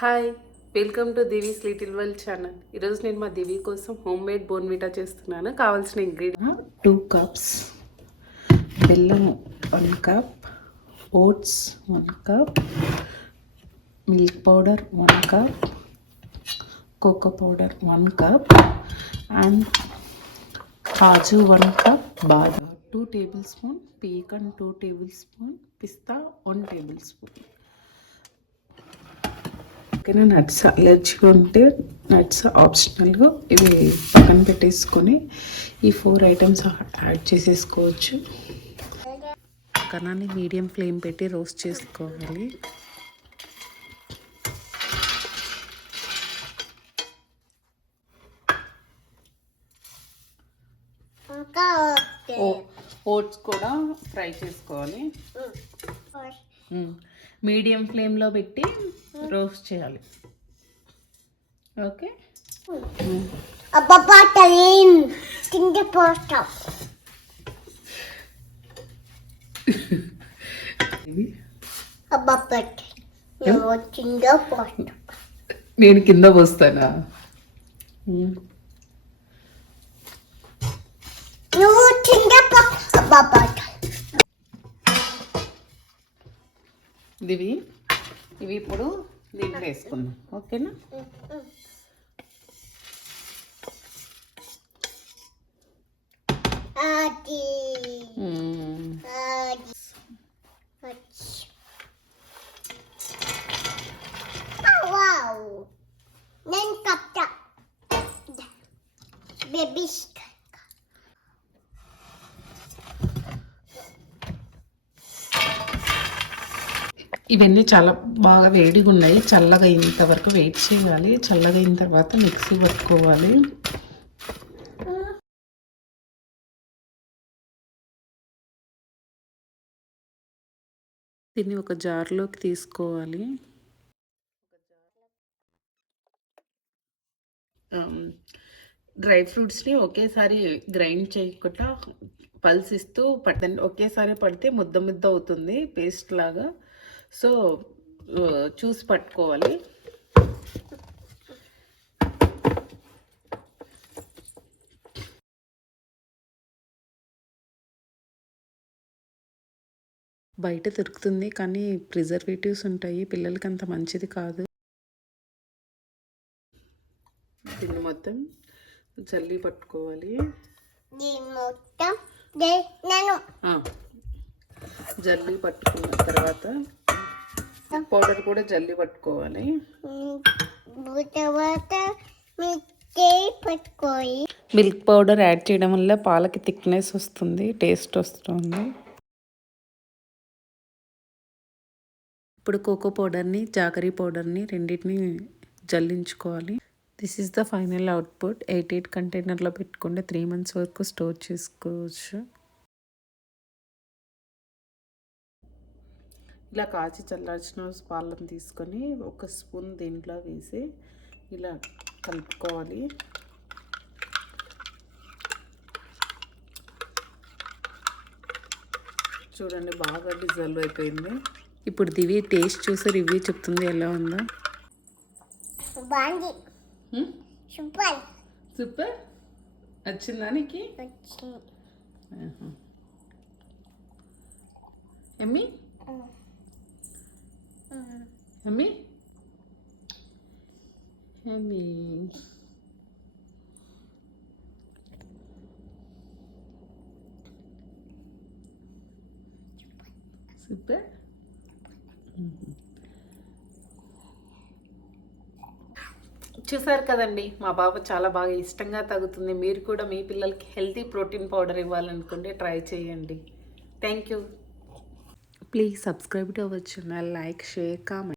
Hi, welcome to Divi's little world channel. ఈరోజు నేను మా దివి కోసం హోమ్ మేడ్ బోన్విటా చేస్తున్నాను. కావాల్సిన ఇంగ్రీడియంట్ 2 కప్స్ బెల్లం, 1 cup oats, 1 cup milk powder, 1 cup cocoa powder, 1 cup and కాజు, 1 కప్ బాదం, 2 tablespoon pecan, 2 tablespoon పిస్తా, 1 టేబుల్ స్పూన్. ఓకేనా. నట్స్ అలర్జీగా ఉంటే నట్స్ ఆప్షనల్గా ఇవి పక్కన పెట్టేసుకొని ఈ 4 ఐటమ్స్ యాడ్ చేసేసుకోవచ్చు. కనాన్ని మీడియం ఫ్లేమ్ పెట్టి రోస్ట్ చేసుకోవాలి. ఓట్స్ కూడా ఫ్రై చేసుకోవాలి. మీడియం ఫ్లేమ్లో పెట్టి రోస్ట్ చేయాలి. ఓకే. నేను కింద పోస్తానా? ఇవి ఇప్పుడు దీంట్లో వేసుకుందాం. ఓకేనా. ఇవన్నీ చాలా బాగా వేడిగా ఉన్నాయి. చల్లగా అయినంత వరకు వెయిట్ చేయాలి. చల్లగా అయిన తర్వాత మిక్సీ పట్టుకోవాలి. దీన్ని ఒక జార్లోకి తీసుకోవాలి. డ్రై ఫ్రూట్స్ని ఒకేసారి గ్రైండ్ చేయకుండా పల్స్ ఇస్తూ పట్టండి. ఒకేసారి పడితే ముద్ద ముద్ద అవుతుంది, పేస్ట్ లాగా. సో చూసి పట్టుకోవాలి. బయట దొరుకుతుంది కానీ ప్రిజర్వేటివ్స్ ఉంటాయి, పిల్లలకి అంత మంచిది కాదు. దీన్ని మొత్తం జల్లి పట్టుకోవాలి. జల్లి పట్టుకున్న తర్వాత పౌడర్ కూడా జల్లి పట్టుకోవాలి. మిల్క్ పౌడర్ యాడ్ చేయడం వల్ల పాలకి థిక్నెస్ వస్తుంది, టేస్ట్ వస్తుంది. ఇప్పుడు కోకో పౌడర్ని, జాగరీ పౌడర్ని రెండింటిని జల్లించుకోవాలి. This is the final output. 8 కంటైనర్లో పెట్టుకుంటే 3 months వరకు స్టోర్ చేసుకోవచ్చు. ఇలా కాచి చల్లార్చిన పాలను తీసుకొని 1 స్పూన్ దీంట్లో వేసి ఇలా కలుపుకోవాలి. చూడండి, బాగా డిజాల్వ్ అయిపోయింది. ఇప్పుడు దివి టేస్ట్ చూసి రివ్యూ చెప్తుంది ఎలా ఉందో. సూపర్ వచ్చిందా నీకు? ఎమ్మి ఎమ్మి ఎమ్మి సూపర్. చూసారు కదండి, మా బాబు చాలా బాగా ఇష్టంగా తాగుతుంది. మీరు కూడా మీ పిల్లలకి హెల్తీ ప్రోటీన్ పౌడర్ ఇవ్వాలనుకుంటే ట్రై చేయండి. Thank you. Please subscribe to our channel, like, share, comment.